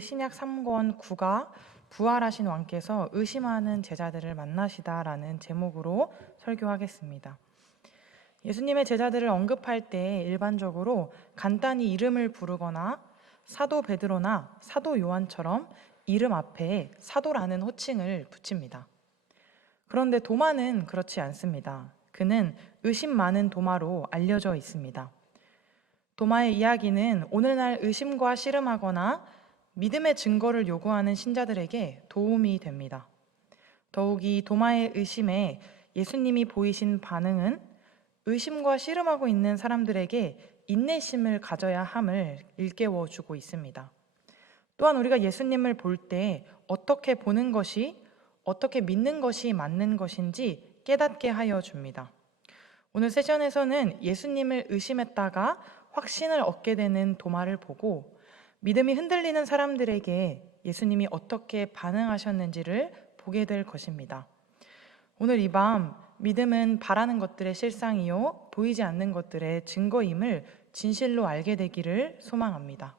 신약 3권 9가 부활하신 왕께서 의심하는 제자들을 만나시다라는 제목으로 설교하겠습니다. 예수님의 제자들을 언급할 때 일반적으로 간단히 이름을 부르거나 사도 베드로나 사도 요한처럼 이름 앞에 사도라는 호칭을 붙입니다. 그런데 도마는 그렇지 않습니다. 그는 의심 많은 도마로 알려져 있습니다. 도마의 이야기는 오늘날 의심과 씨름하거나 믿음의 증거를 요구하는 신자들에게 도움이 됩니다. 더욱이 도마의 의심에 예수님이 보이신 반응은 의심과 씨름하고 있는 사람들에게 인내심을 가져야 함을 일깨워 주고 있습니다. 또한 우리가 예수님을 볼 때 어떻게 보는 것이, 어떻게 믿는 것이 맞는 것인지 깨닫게 하여 줍니다. 오늘 세션에서는 예수님을 의심했다가 확신을 얻게 되는 도마를 보고 믿음이 흔들리는 사람들에게 예수님이 어떻게 반응하셨는지를 보게 될 것입니다. 오늘 이 밤 믿음은 바라는 것들의 실상이요 보이지 않는 것들의 증거임을 진실로 알게 되기를 소망합니다.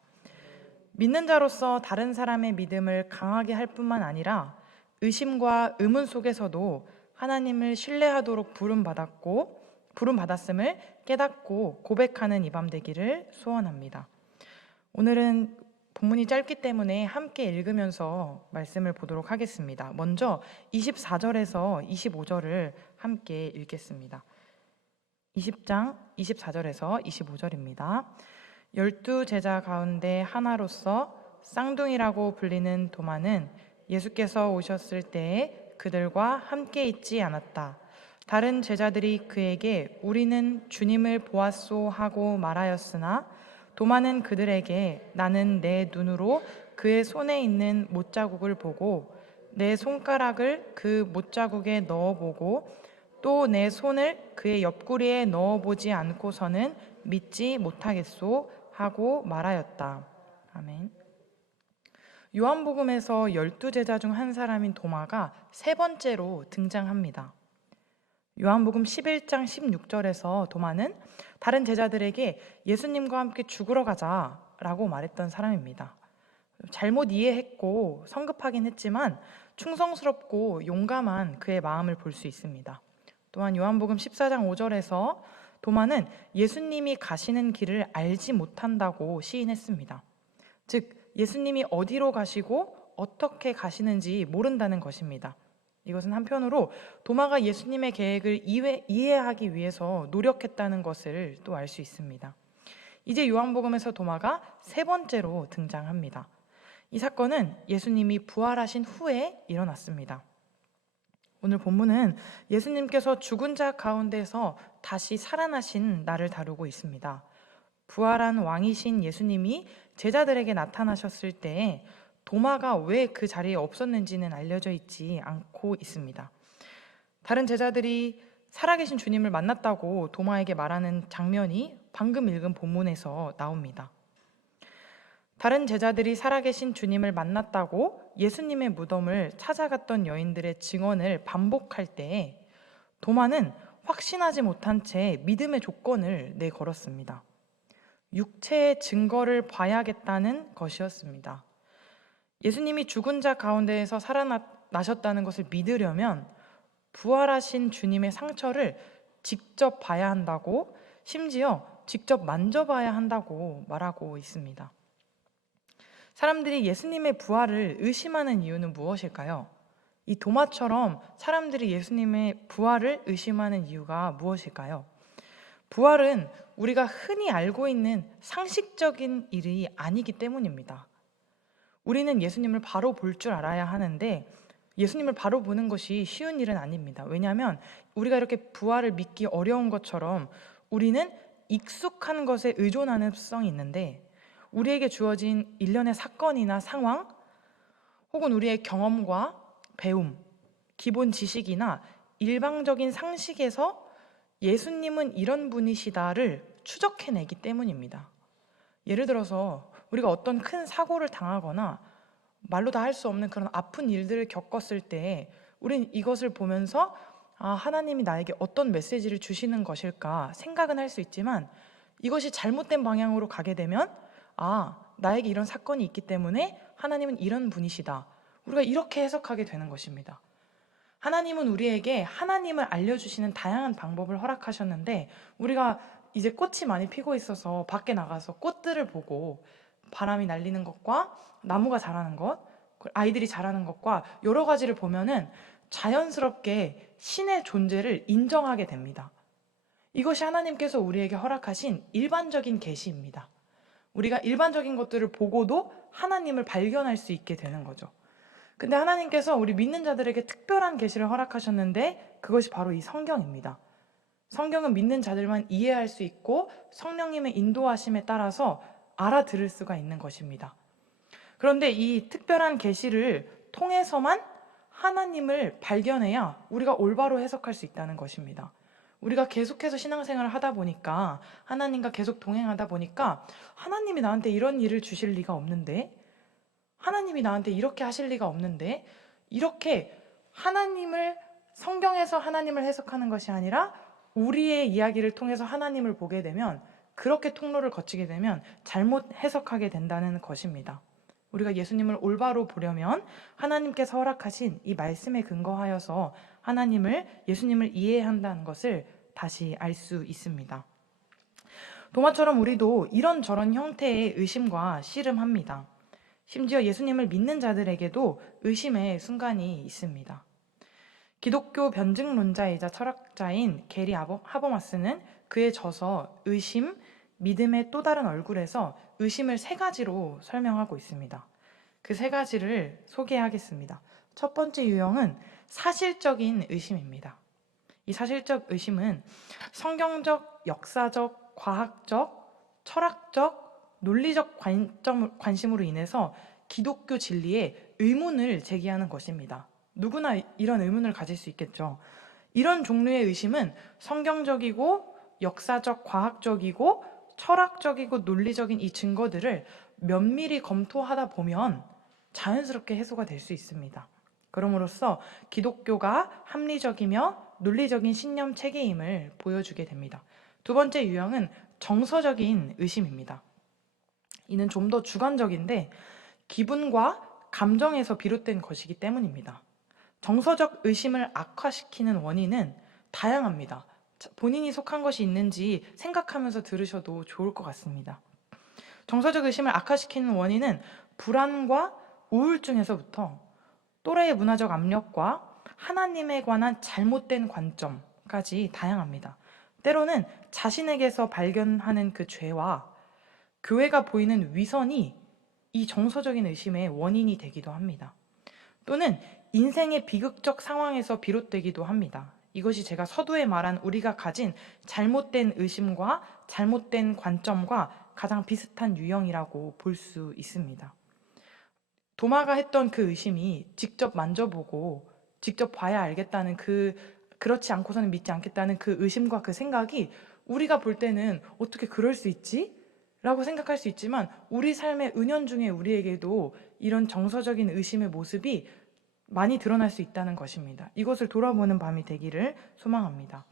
믿는 자로서 다른 사람의 믿음을 강하게 할 뿐만 아니라 의심과 의문 속에서도 하나님을 신뢰하도록 부름받았음을 깨닫고 고백하는 이 밤 되기를 소원합니다. 오늘은 본문이 짧기 때문에 함께 읽으면서 말씀을 보도록 하겠습니다. 먼저 24절에서 25절을 함께 읽겠습니다. 20장 24절에서 25절입니다. 12제자 가운데 하나로서 쌍둥이라고 불리는 도마는 예수께서 오셨을 때에 그들과 함께 있지 않았다. 다른 제자들이 그에게 우리는 주님을 보았소 하고 말하였으나 도마는 그들에게 나는 내 눈으로 그의 손에 있는 못자국을 보고 내 손가락을 그 못자국에 넣어보고 또 내 손을 그의 옆구리에 넣어보지 않고서는 믿지 못하겠소 하고 말하였다. 아멘. 요한복음에서 12제자 중 한 사람인 도마가 세 번째로 등장합니다. 요한복음 11장 16절에서 도마는 다른 제자들에게 예수님과 함께 죽으러 가자라고 말했던 사람입니다. 잘못 이해했고 성급하긴 했지만 충성스럽고 용감한 그의 마음을 볼 수 있습니다. 또한 요한복음 14장 5절에서 도마는 예수님이 가시는 길을 알지 못한다고 시인했습니다. 즉 예수님이 어디로 가시고 어떻게 가시는지 모른다는 것입니다. 이것은 한편으로 도마가 예수님의 계획을 이해하기 위해서 노력했다는 것을 또 알 수 있습니다. 이제 요한복음에서 도마가 세 번째로 등장합니다. 이 사건은 예수님이 부활하신 후에 일어났습니다. 오늘 본문은 예수님께서 죽은 자 가운데서 다시 살아나신 날을 다루고 있습니다. 부활한 왕이신 예수님이 제자들에게 나타나셨을 때 도마가 왜 그 자리에 없었는지는 알려져 있지 않고 있습니다. 다른 제자들이 살아계신 주님을 만났다고 도마에게 말하는 장면이 방금 읽은 본문에서 나옵니다. 다른 제자들이 살아계신 주님을 만났다고 예수님의 무덤을 찾아갔던 여인들의 증언을 반복할 때 도마는 확신하지 못한 채 믿음의 조건을 내걸었습니다. 육체의 증거를 봐야겠다는 것이었습니다. 예수님이 죽은 자 가운데에서 살아나셨다는 것을 믿으려면 부활하신 주님의 상처를 직접 봐야 한다고, 심지어 직접 만져봐야 한다고 말하고 있습니다. 사람들이 예수님의 부활을 의심하는 이유는 무엇일까요? 이 도마처럼 사람들이 예수님의 부활을 의심하는 이유가 무엇일까요? 부활은 우리가 흔히 알고 있는 상식적인 일이 아니기 때문입니다. 우리는 예수님을 바로 볼 줄 알아야 하는데 예수님을 바로 보는 것이 쉬운 일은 아닙니다. 왜냐하면 우리가 이렇게 부활을 믿기 어려운 것처럼 우리는 익숙한 것에 의존하는 습성이 있는데 우리에게 주어진 일련의 사건이나 상황 혹은 우리의 경험과 배움, 기본 지식이나 일방적인 상식에서 예수님은 이런 분이시다를 추적해내기 때문입니다. 예를 들어서 우리가 어떤 큰 사고를 당하거나 말로 다 할 수 없는 그런 아픈 일들을 겪었을 때 우린 이것을 보면서 하나님이 나에게 어떤 메시지를 주시는 것일까 생각은 할 수 있지만 이것이 잘못된 방향으로 가게 되면 나에게 이런 사건이 있기 때문에 하나님은 이런 분이시다. 우리가 이렇게 해석하게 되는 것입니다. 하나님은 우리에게 하나님을 알려주시는 다양한 방법을 허락하셨는데, 우리가 이제 꽃이 많이 피고 있어서 밖에 나가서 꽃들을 보고 바람이 날리는 것과 나무가 자라는 것, 아이들이 자라는 것과 여러 가지를 보면은 자연스럽게 신의 존재를 인정하게 됩니다. 이것이 하나님께서 우리에게 허락하신 일반적인 계시입니다. 우리가 일반적인 것들을 보고도 하나님을 발견할 수 있게 되는 거죠. 근데 하나님께서 우리 믿는 자들에게 특별한 계시를 허락하셨는데, 그것이 바로 이 성경입니다. 성경은 믿는 자들만 이해할 수 있고 성령님의 인도하심에 따라서 알아들을 수가 있는 것입니다. 그런데 이 특별한 계시를 통해서만 하나님을 발견해야 우리가 올바로 해석할 수 있다는 것입니다. 우리가 계속해서 신앙생활을 하다 보니까, 하나님과 계속 동행하다 보니까, 하나님이 나한테 이런 일을 주실 리가 없는데, 하나님이 나한테 이렇게 하실 리가 없는데, 이렇게 성경에서 하나님을 해석하는 것이 아니라 우리의 이야기를 통해서 하나님을 보게 되면, 그렇게 통로를 거치게 되면 잘못 해석하게 된다는 것입니다. 우리가 예수님을 올바로 보려면 하나님께서 허락하신 이 말씀에 근거하여서 예수님을 이해한다는 것을 다시 알 수 있습니다. 도마처럼 우리도 이런저런 형태의 의심과 씨름합니다. 심지어 예수님을 믿는 자들에게도 의심의 순간이 있습니다. 기독교 변증론자이자 철학자인 게리 하버마스는 그의 저서 의심, 믿음의 또 다른 얼굴에서 의심을 3가지로 설명하고 있습니다. 그 3가지를 소개하겠습니다. 첫 번째 유형은 사실적인 의심입니다. 이 사실적 의심은 성경적, 역사적, 과학적, 철학적, 논리적 관심으로 인해서 기독교 진리에 의문을 제기하는 것입니다. 누구나 이런 의문을 가질 수 있겠죠. 이런 종류의 의심은 성경적이고 역사적, 과학적이고 철학적이고 논리적인 이 증거들을 면밀히 검토하다 보면 자연스럽게 해소가 될 수 있습니다. 그럼으로써 기독교가 합리적이며 논리적인 신념 체계임을 보여주게 됩니다. 두 번째 유형은 정서적인 의심입니다. 이는 좀 더 주관적인데 기분과 감정에서 비롯된 것이기 때문입니다. 정서적 의심을 악화시키는 원인은 다양합니다. 본인이 속한 것이 있는지 생각하면서 들으셔도 좋을 것 같습니다. 정서적 의심을 악화시키는 원인은 불안과 우울증에서부터 또래의 문화적 압력과 하나님에 관한 잘못된 관점까지 다양합니다. 때로는 자신에게서 발견하는 그 죄와 교회가 보이는 위선이 이 정서적인 의심의 원인이 되기도 합니다. 또는 인생의 비극적 상황에서 비롯되기도 합니다. 이것이 제가 서두에 말한 우리가 가진 잘못된 의심과 잘못된 관점과 가장 비슷한 유형이라고 볼 수 있습니다. 도마가 했던 그 의심이 직접 만져보고 직접 봐야 알겠다는 그렇지 않고서는 믿지 않겠다는 그 의심과 그 생각이 우리가 볼 때는 어떻게 그럴 수 있지? 라고 생각할 수 있지만 우리 삶의 은연중에 우리에게도 이런 정서적인 의심의 모습이 많이 드러날 수 있다는 것입니다. 이것을 돌아보는 밤이 되기를 소망합니다.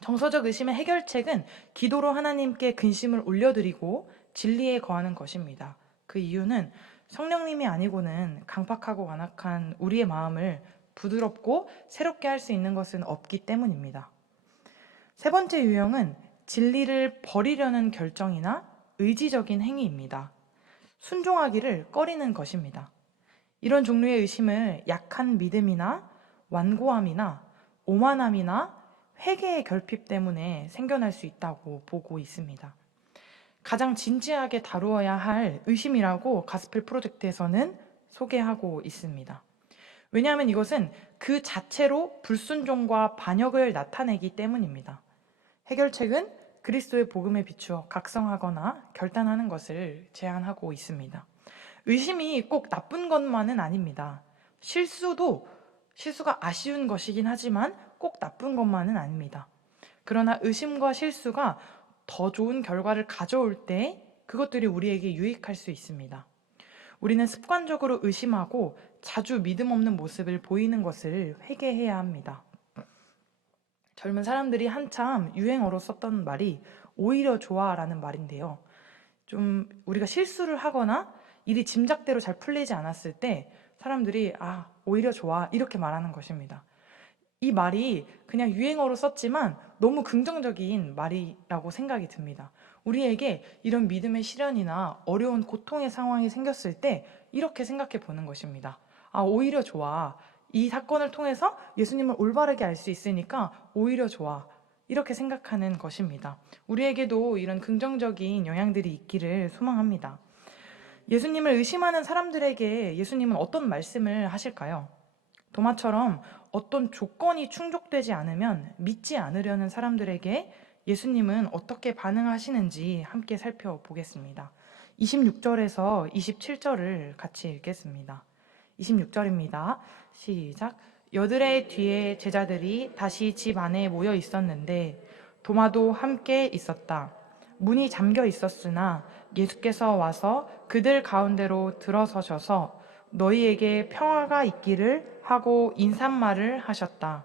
정서적 의심의 해결책은 기도로 하나님께 근심을 올려드리고 진리에 거하는 것입니다. 그 이유는 성령님이 아니고는 강팍하고 완악한 우리의 마음을 부드럽고 새롭게 할 수 있는 것은 없기 때문입니다. 세 번째 유형은 진리를 버리려는 결정이나 의지적인 행위입니다. 순종하기를 꺼리는 것입니다. 이런 종류의 의심을 약한 믿음이나 완고함이나 오만함이나 회개의 결핍 때문에 생겨날 수 있다고 보고 있습니다. 가장 진지하게 다루어야 할 의심이라고 가스펠 프로젝트에서는 소개하고 있습니다. 왜냐하면 이것은 그 자체로 불순종과 반역을 나타내기 때문입니다. 해결책은 그리스도의 복음에 비추어 각성하거나 결단하는 것을 제안하고 있습니다. 의심이 꼭 나쁜 것만은 아닙니다. 실수가 아쉬운 것이긴 하지만 꼭 나쁜 것만은 아닙니다. 그러나 의심과 실수가 더 좋은 결과를 가져올 때 그것들이 우리에게 유익할 수 있습니다. 우리는 습관적으로 의심하고 자주 믿음 없는 모습을 보이는 것을 회개해야 합니다. 젊은 사람들이 한참 유행어로 썼던 말이 오히려 좋아라는 말인데요. 좀 우리가 실수를 하거나 일이 짐작대로 잘 풀리지 않았을 때 사람들이 오히려 좋아 이렇게 말하는 것입니다. 이 말이 그냥 유행어로 썼지만 너무 긍정적인 말이라고 생각이 듭니다. 우리에게 이런 믿음의 시련이나 어려운 고통의 상황이 생겼을 때 이렇게 생각해 보는 것입니다. 오히려 좋아. 이 사건을 통해서 예수님을 올바르게 알 수 있으니까 오히려 좋아. 이렇게 생각하는 것입니다. 우리에게도 이런 긍정적인 영향들이 있기를 소망합니다. 예수님을 의심하는 사람들에게 예수님은 어떤 말씀을 하실까요? 도마처럼 어떤 조건이 충족되지 않으면 믿지 않으려는 사람들에게 예수님은 어떻게 반응하시는지 함께 살펴보겠습니다. 26절에서 27절을 같이 읽겠습니다. 26절입니다. 시작. 여드레 뒤에 제자들이 다시 집 안에 모여 있었는데 도마도 함께 있었다. 문이 잠겨 있었으나 예수께서 와서 그들 가운데로 들어서셔서 너희에게 평화가 있기를 하고 인사말을 하셨다.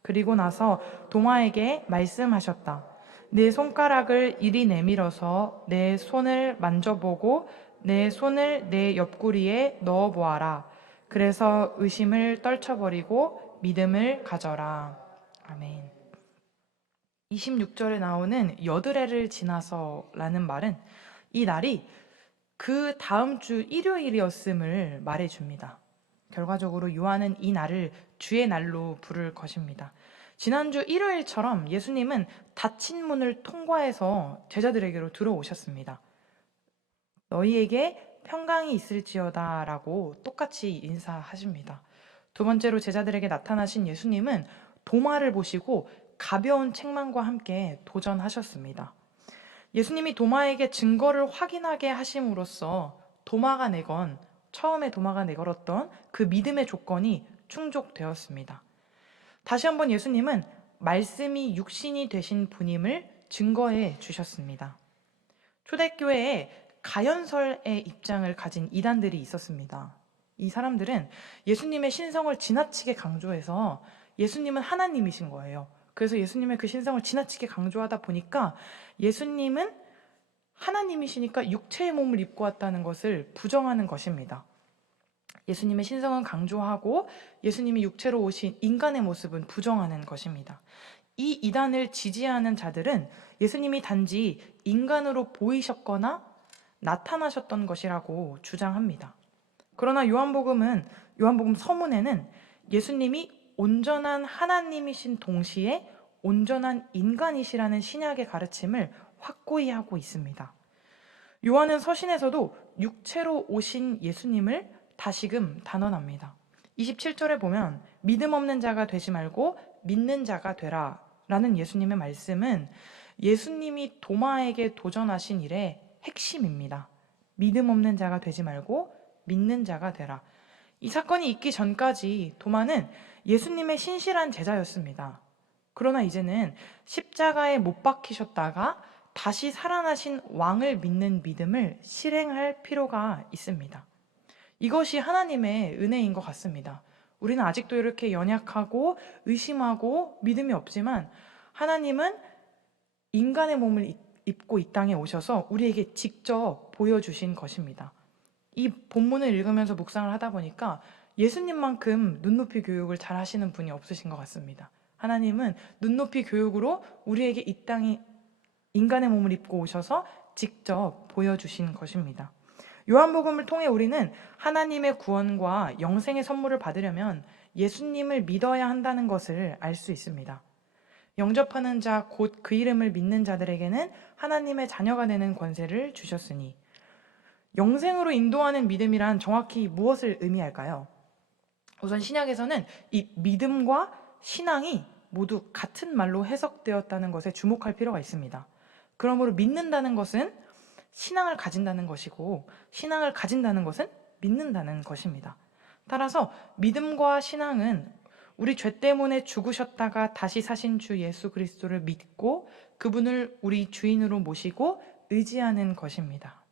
그리고 나서 도마에게 말씀하셨다. 내 손가락을 이리 내밀어서 내 손을 만져보고 내 손을 내 옆구리에 넣어보아라. 그래서 의심을 떨쳐버리고 믿음을 가져라. 아멘. 26절에 나오는 여드레를 지나서라는 말은 이 날이 그 다음 주 일요일이었음을 말해줍니다. 결과적으로 요한은 이 날을 주의 날로 부를 것입니다. 지난주 일요일처럼 예수님은 닫힌 문을 통과해서 제자들에게로 들어오셨습니다. 너희에게 평강이 있을지어다 라고 똑같이 인사하십니다. 두 번째로 제자들에게 나타나신 예수님은 도마를 보시고 가벼운 책망과 함께 도전하셨습니다. 예수님이 도마에게 증거를 확인하게 하심으로써 처음에 도마가 내걸었던 그 믿음의 조건이 충족되었습니다. 다시 한번 예수님은 말씀이 육신이 되신 분임을 증거해 주셨습니다. 초대교회에 가연설의 입장을 가진 이단들이 있었습니다. 이 사람들은 예수님의 신성을 지나치게 강조해서 예수님은 하나님이신 거예요. 그래서 예수님의 그 신성을 지나치게 강조하다 보니까 예수님은 하나님이시니까 육체의 몸을 입고 왔다는 것을 부정하는 것입니다. 예수님의 신성은 강조하고 예수님이 육체로 오신 인간의 모습은 부정하는 것입니다. 이 이단을 지지하는 자들은 예수님이 단지 인간으로 보이셨거나 나타나셨던 것이라고 주장합니다. 그러나 요한복음 서문에는 예수님이 온전한 하나님이신 동시에 온전한 인간이시라는 신약의 가르침을 확고히 하고 있습니다. 요한은 서신에서도 육체로 오신 예수님을 다시금 단언합니다. 27절에 보면 믿음 없는 자가 되지 말고 믿는 자가 되라 라는 예수님의 말씀은 예수님이 도마에게 도전하신 일의 핵심입니다. 믿음 없는 자가 되지 말고 믿는 자가 되라. 이 사건이 있기 전까지 도마는 예수님의 신실한 제자였습니다. 그러나 이제는 십자가에 못 박히셨다가 다시 살아나신 왕을 믿는 믿음을 실행할 필요가 있습니다. 이것이 하나님의 은혜인 것 같습니다. 우리는 아직도 이렇게 연약하고 의심하고 믿음이 없지만 하나님은 인간의 몸을 입고 이 땅에 오셔서 우리에게 직접 보여주신 것입니다. 이 본문을 읽으면서 묵상을 하다 보니까 예수님만큼 눈높이 교육을 잘 하시는 분이 없으신 것 같습니다. 하나님은 눈높이 교육으로 우리에게 이 땅에 인간의 몸을 입고 오셔서 직접 보여주신 것입니다. 요한복음을 통해 우리는 하나님의 구원과 영생의 선물을 받으려면 예수님을 믿어야 한다는 것을 알 수 있습니다. 영접하는 자, 곧 그 이름을 믿는 자들에게는 하나님의 자녀가 되는 권세를 주셨으니, 영생으로 인도하는 믿음이란 정확히 무엇을 의미할까요? 우선 신약에서는 이 믿음과 신앙이 모두 같은 말로 해석되었다는 것에 주목할 필요가 있습니다. 그러므로 믿는다는 것은 신앙을 가진다는 것이고, 신앙을 가진다는 것은 믿는다는 것입니다. 따라서 믿음과 신앙은 우리 죄 때문에 죽으셨다가 다시 사신 주 예수 그리스도를 믿고 그분을 우리 주인으로 모시고 의지하는 것입니다.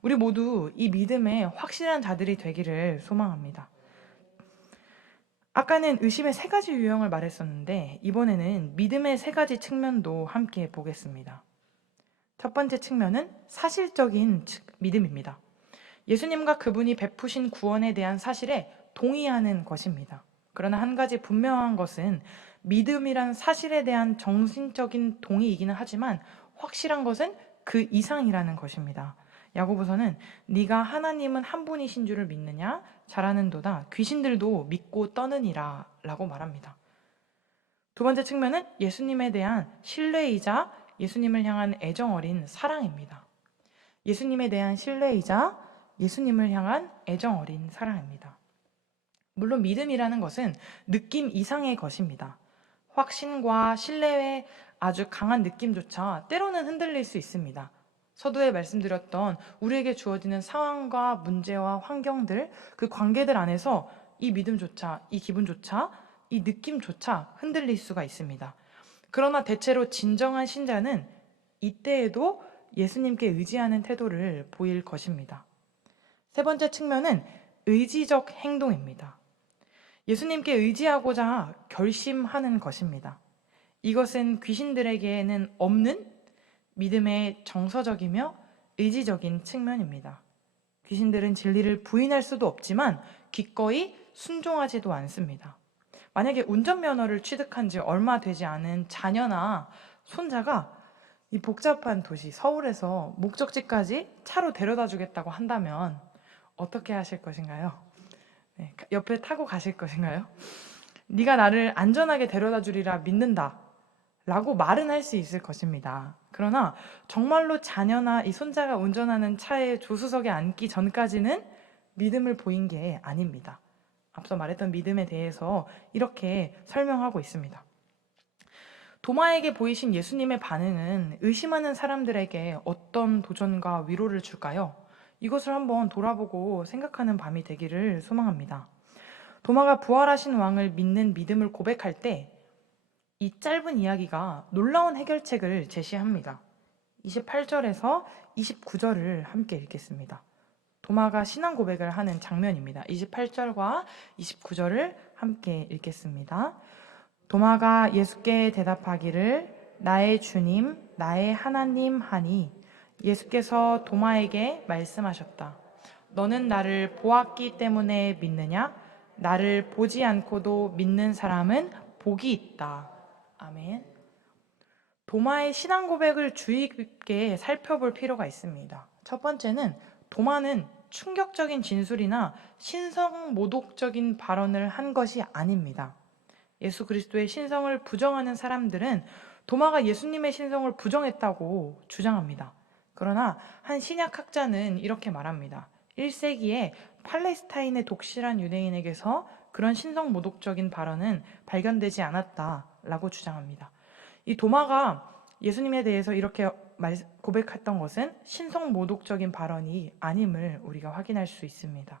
우리 모두 이 믿음에 확실한 자들이 되기를 소망합니다. 아까는 의심의 3가지 유형을 말했었는데 이번에는 믿음의 3가지 측면도 함께 보겠습니다. 첫 번째 측면은 사실적인 믿음입니다. 예수님과 그분이 베푸신 구원에 대한 사실에 동의하는 것입니다. 그러나 한 가지 분명한 것은 믿음이란 사실에 대한 정신적인 동의이기는 하지만 확실한 것은 그 이상이라는 것입니다. 야고보서는 네가 하나님은 한 분이신 줄을 믿느냐? 잘하는도다. 귀신들도 믿고 떠느니라 라고 말합니다. 두 번째 측면은 예수님에 대한 신뢰이자 예수님을 향한 애정 어린 사랑입니다. 예수님에 대한 신뢰이자 예수님을 향한 애정 어린 사랑입니다. 물론 믿음이라는 것은 느낌 이상의 것입니다. 확신과 신뢰의 아주 강한 느낌조차 때로는 흔들릴 수 있습니다. 서두에 말씀드렸던 우리에게 주어지는 상황과 문제와 환경들, 그 관계들 안에서 이 믿음조차, 이 기분조차, 이 느낌조차 흔들릴 수가 있습니다. 그러나 대체로 진정한 신자는 이때에도 예수님께 의지하는 태도를 보일 것입니다. 세 번째 측면은 의지적 행동입니다. 예수님께 의지하고자 결심하는 것입니다. 이것은 귀신들에게는 없는 믿음의 정서적이며 의지적인 측면입니다. 귀신들은 진리를 부인할 수도 없지만 기꺼이 순종하지도 않습니다. 만약에 운전면허를 취득한 지 얼마 되지 않은 자녀나 손자가 이 복잡한 도시 서울에서 목적지까지 차로 데려다 주겠다고 한다면 어떻게 하실 것인가요? 네, 옆에 타고 가실 것인가요? 네가 나를 안전하게 데려다 주리라 믿는다 라고 말은 할 수 있을 것입니다. 그러나 정말로 자녀나 이 손자가 운전하는 차의 조수석에 앉기 전까지는 믿음을 보인 게 아닙니다. 앞서 말했던 믿음에 대해서 이렇게 설명하고 있습니다. 도마에게 보이신 예수님의 반응은 의심하는 사람들에게 어떤 도전과 위로를 줄까요? 이것을 한번 돌아보고 생각하는 밤이 되기를 소망합니다. 도마가 부활하신 왕을 믿는 믿음을 고백할 때 이 짧은 이야기가 놀라운 해결책을 제시합니다. 28절에서 29절을 함께 읽겠습니다. 도마가 신앙 고백을 하는 장면입니다. 28절과 29절을 함께 읽겠습니다. 도마가 예수께 대답하기를 나의 주님, 나의 하나님 하니 예수께서 도마에게 말씀하셨다. 너는 나를 보았기 때문에 믿느냐? 나를 보지 않고도 믿는 사람은 복이 있다. 아멘. 도마의 신앙 고백을 주의 깊게 살펴볼 필요가 있습니다. 첫 번째는 도마는 충격적인 진술이나 신성모독적인 발언을 한 것이 아닙니다. 예수 그리스도의 신성을 부정하는 사람들은 도마가 예수님의 신성을 부정했다고 주장합니다. 그러나 한 신약학자는 이렇게 말합니다. 1세기에 팔레스타인의 독실한 유대인에게서 그런 신성모독적인 발언은 발견되지 않았다라고 주장합니다. 이 도마가 예수님에 대해서 이렇게 고백했던 것은 신성모독적인 발언이 아님을 우리가 확인할 수 있습니다.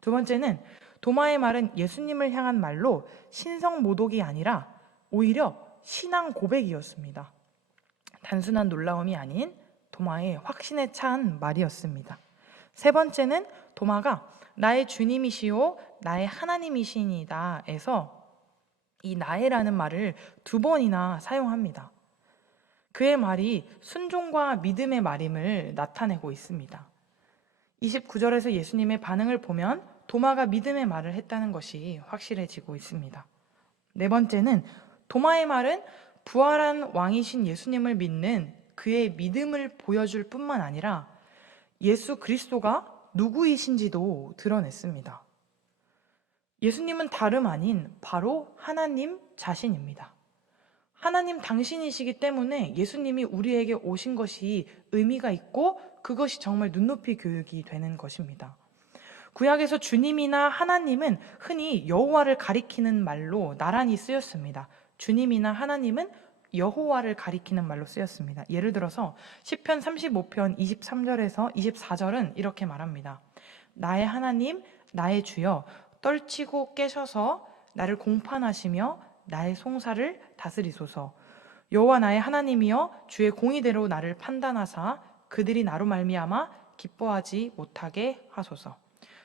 두 번째는 도마의 말은 예수님을 향한 말로 신성모독이 아니라 오히려 신앙 고백이었습니다. 단순한 놀라움이 아닌 도마의 확신에 찬 말이었습니다. 세 번째는 도마가 나의 주님이시오 나의 하나님이시니다에서 이 나의라는 말을 두 번이나 사용합니다. 그의 말이 순종과 믿음의 말임을 나타내고 있습니다. 29절에서 예수님의 반응을 보면 도마가 믿음의 말을 했다는 것이 확실해지고 있습니다. 네 번째는 도마의 말은 부활한 왕이신 예수님을 믿는 그의 믿음을 보여줄 뿐만 아니라 예수 그리스도가 누구이신지도 드러냈습니다. 예수님은 다름 아닌 바로 하나님 자신입니다. 하나님 당신이시기 때문에 예수님이 우리에게 오신 것이 의미가 있고 그것이 정말 눈높이 교육이 되는 것입니다. 구약에서 주님이나 하나님은 흔히 여호와를 가리키는 말로 나란히 쓰였습니다. 주님이나 하나님은 여호와를 가리키는 말로 쓰였습니다. 예를 들어서 시편 35편 23절에서 24절은 이렇게 말합니다. 나의 하나님, 나의 주여 떨치고 깨셔서 나를 공판하시며 나의 송사를 다스리소서. 여호와 나의 하나님이여 주의 공의대로 나를 판단하사 그들이 나로 말미암아 기뻐하지 못하게 하소서.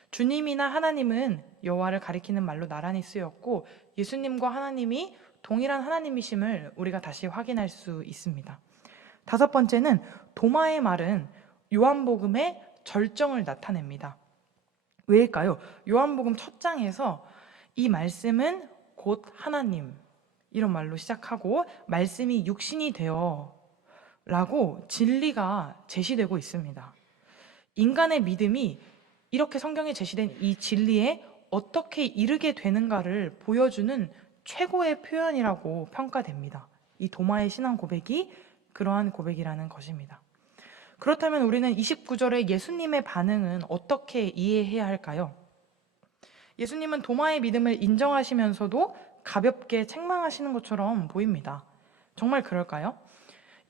주님이나 하나님은 여호와를 가리키는 말로 나란히 쓰였고 예수님과 하나님이 동일한 하나님이심을 우리가 다시 확인할 수 있습니다. 다섯 번째는 도마의 말은 요한복음의 절정을 나타냅니다. 왜일까요? 요한복음 첫 장에서 이 말씀은 곧 하나님, 이런 말로 시작하고 말씀이 육신이 되어 라고 진리가 제시되고 있습니다. 인간의 믿음이 이렇게 성경에 제시된 이 진리에 어떻게 이르게 되는가를 보여주는 최고의 표현이라고 평가됩니다. 이 도마의 신앙 고백이 그러한 고백이라는 것입니다. 그렇다면 우리는 29절의 예수님의 반응은 어떻게 이해해야 할까요? 예수님은 도마의 믿음을 인정하시면서도 가볍게 책망하시는 것처럼 보입니다. 정말 그럴까요?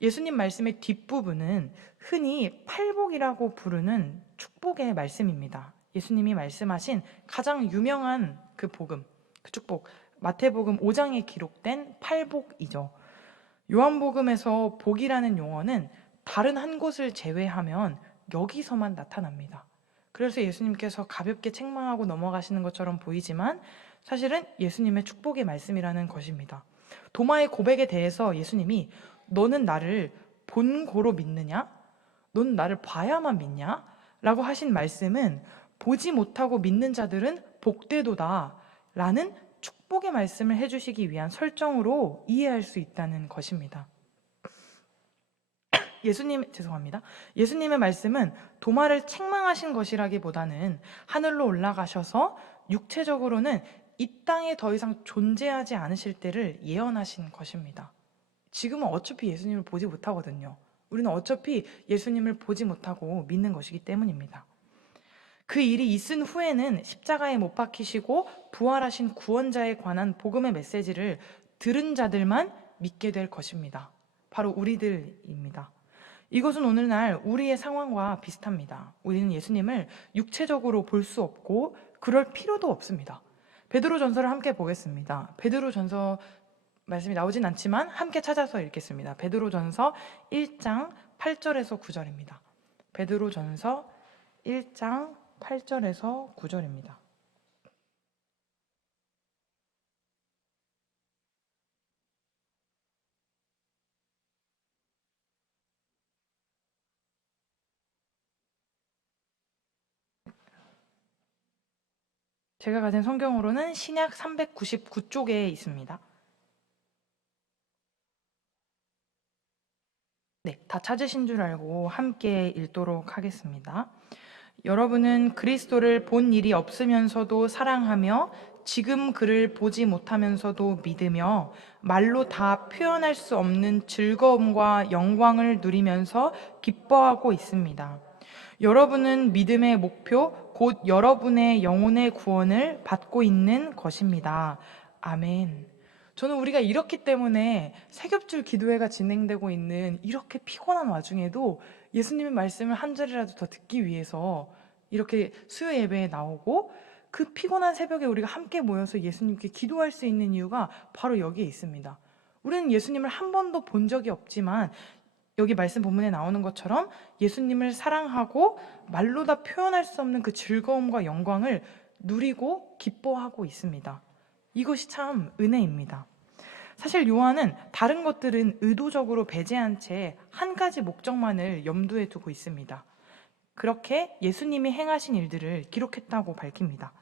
예수님 말씀의 뒷부분은 흔히 팔복이라고 부르는 축복의 말씀입니다. 예수님이 말씀하신 가장 유명한 그 복음, 그 축복, 마태복음 5장에 기록된 팔복이죠. 요한복음에서 복이라는 용어는 다른 한 곳을 제외하면 여기서만 나타납니다. 그래서 예수님께서 가볍게 책망하고 넘어가시는 것처럼 보이지만 사실은 예수님의 축복의 말씀이라는 것입니다. 도마의 고백에 대해서 예수님이 너는 나를 본고로 믿느냐? 너는 나를 봐야만 믿냐? 라고 하신 말씀은 보지 못하고 믿는 자들은 복되도다 라는 축복의 말씀을 해주시기 위한 설정으로 이해할 수 있다는 것입니다. 예수님의 말씀은 도마를 책망하신 것이라기보다는 하늘로 올라가셔서 육체적으로는 이 땅에 더 이상 존재하지 않으실 때를 예언하신 것입니다. 지금은 어차피 예수님을 보지 못하거든요. 우리는 어차피 예수님을 보지 못하고 믿는 것이기 때문입니다. 그 일이 있은 후에는 십자가에 못 박히시고 부활하신 구원자에 관한 복음의 메시지를 들은 자들만 믿게 될 것입니다. 바로 우리들입니다. 이것은 오늘날 우리의 상황과 비슷합니다. 우리는 예수님을 육체적으로 볼 수 없고 그럴 필요도 없습니다. 베드로전서를 함께 보겠습니다. 베드로전서 말씀이 나오진 않지만 함께 찾아서 읽겠습니다. 베드로전서 1장 8절에서 9절입니다. 베드로전서 1장 8절에서 9절입니다. 제가 가진 성경으로는 신약 399쪽에 있습니다. 네, 다 찾으신 줄 알고 함께 읽도록 하겠습니다. 여러분은 그리스도를 본 일이 없으면서도 사랑하며 지금 그를 보지 못하면서도 믿으며 말로 다 표현할 수 없는 즐거움과 영광을 누리면서 기뻐하고 있습니다. 여러분은 믿음의 목표, 곧 여러분의 영혼의 구원을 받고 있는 것입니다. 아멘. 저는 우리가 이렇기 때문에 새겹줄 기도회가 진행되고 있는 이렇게 피곤한 와중에도 예수님의 말씀을 한 절이라도 더 듣기 위해서 이렇게 수요 예배에 나오고 그 피곤한 새벽에 우리가 함께 모여서 예수님께 기도할 수 있는 이유가 바로 여기에 있습니다. 우리는 예수님을 한 번도 본 적이 없지만 여기 말씀 본문에 나오는 것처럼 예수님을 사랑하고 말로 다 표현할 수 없는 그 즐거움과 영광을 누리고 기뻐하고 있습니다. 이것이 참 은혜입니다. 사실 요한은 다른 것들은 의도적으로 배제한 채 한 가지 목적만을 염두에 두고 있습니다. 그렇게 예수님이 행하신 일들을 기록했다고 밝힙니다.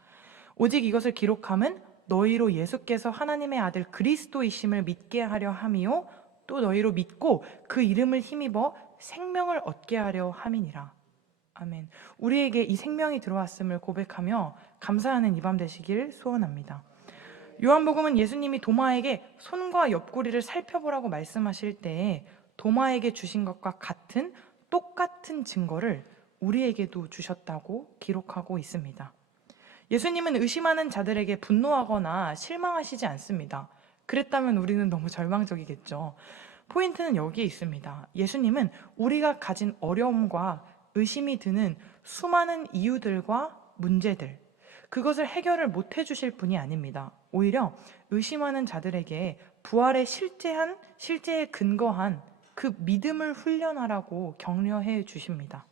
오직 이것을 기록함은 너희로 예수께서 하나님의 아들 그리스도이심을 믿게 하려 함이요 또 너희로 믿고 그 이름을 힘입어 생명을 얻게 하려 함이니라. 아멘. 우리에게 이 생명이 들어왔음을 고백하며 감사하는 이 밤 되시길 소원합니다. 요한복음은 예수님이 도마에게 손과 옆구리를 살펴보라고 말씀하실 때 도마에게 주신 것과 같은 똑같은 증거를 우리에게도 주셨다고 기록하고 있습니다. 예수님은 의심하는 자들에게 분노하거나 실망하시지 않습니다. 그랬다면 우리는 너무 절망적이겠죠. 포인트는 여기에 있습니다. 예수님은 우리가 가진 어려움과 의심이 드는 수많은 이유들과 문제들, 그것을 해결을 못 해주실 분이 아닙니다. 오히려 의심하는 자들에게 부활의 실제에 근거한 그 믿음을 훈련하라고 격려해 주십니다.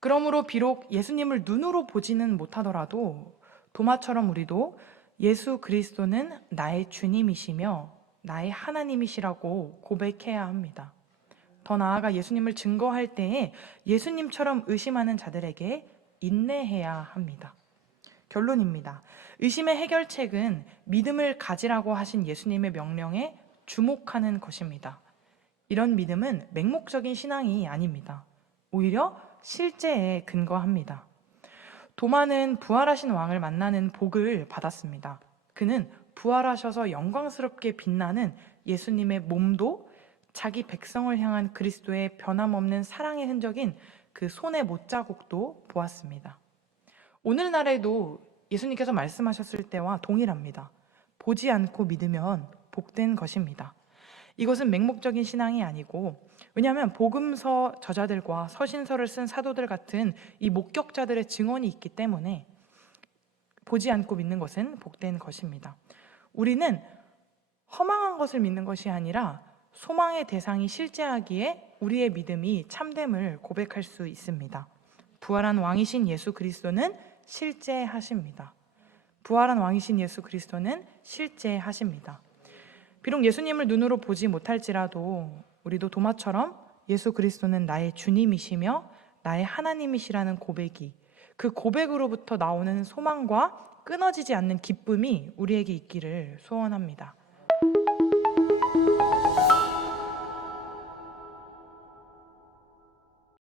그러므로 비록 예수님을 눈으로 보지는 못하더라도 도마처럼 우리도 예수 그리스도는 나의 주님이시며 나의 하나님이시라고 고백해야 합니다. 더 나아가 예수님을 증거할 때에 예수님처럼 의심하는 자들에게 인내해야 합니다. 결론입니다. 의심의 해결책은 믿음을 가지라고 하신 예수님의 명령에 주목하는 것입니다. 이런 믿음은 맹목적인 신앙이 아닙니다. 오히려 실제에 근거합니다. 도마는 부활하신 왕을 만나는 복을 받았습니다. 그는 부활하셔서 영광스럽게 빛나는 예수님의 몸도 자기 백성을 향한 그리스도의 변함없는 사랑의 흔적인 그 손의 못자국도 보았습니다. 오늘날에도 예수님께서 말씀하셨을 때와 동일합니다. 보지 않고 믿으면 복된 것입니다. 이것은 맹목적인 신앙이 아니고, 왜냐하면 복음서 저자들과 서신서를 쓴 사도들 같은 이 목격자들의 증언이 있기 때문에 보지 않고 믿는 것은 복된 것입니다. 우리는 허망한 것을 믿는 것이 아니라 소망의 대상이 실제하기에 우리의 믿음이 참됨을 고백할 수 있습니다. 부활한 왕이신 예수 그리스도는 실제하십니다. 부활한 왕이신 예수 그리스도는 실제하십니다. 비록 예수님을 눈으로 보지 못할지라도 우리도 도마처럼 예수 그리스도는 나의 주님이시며 나의 하나님이시라는 고백이, 그 고백으로부터 나오는 소망과 끊어지지 않는 기쁨이 우리에게 있기를 소원합니다.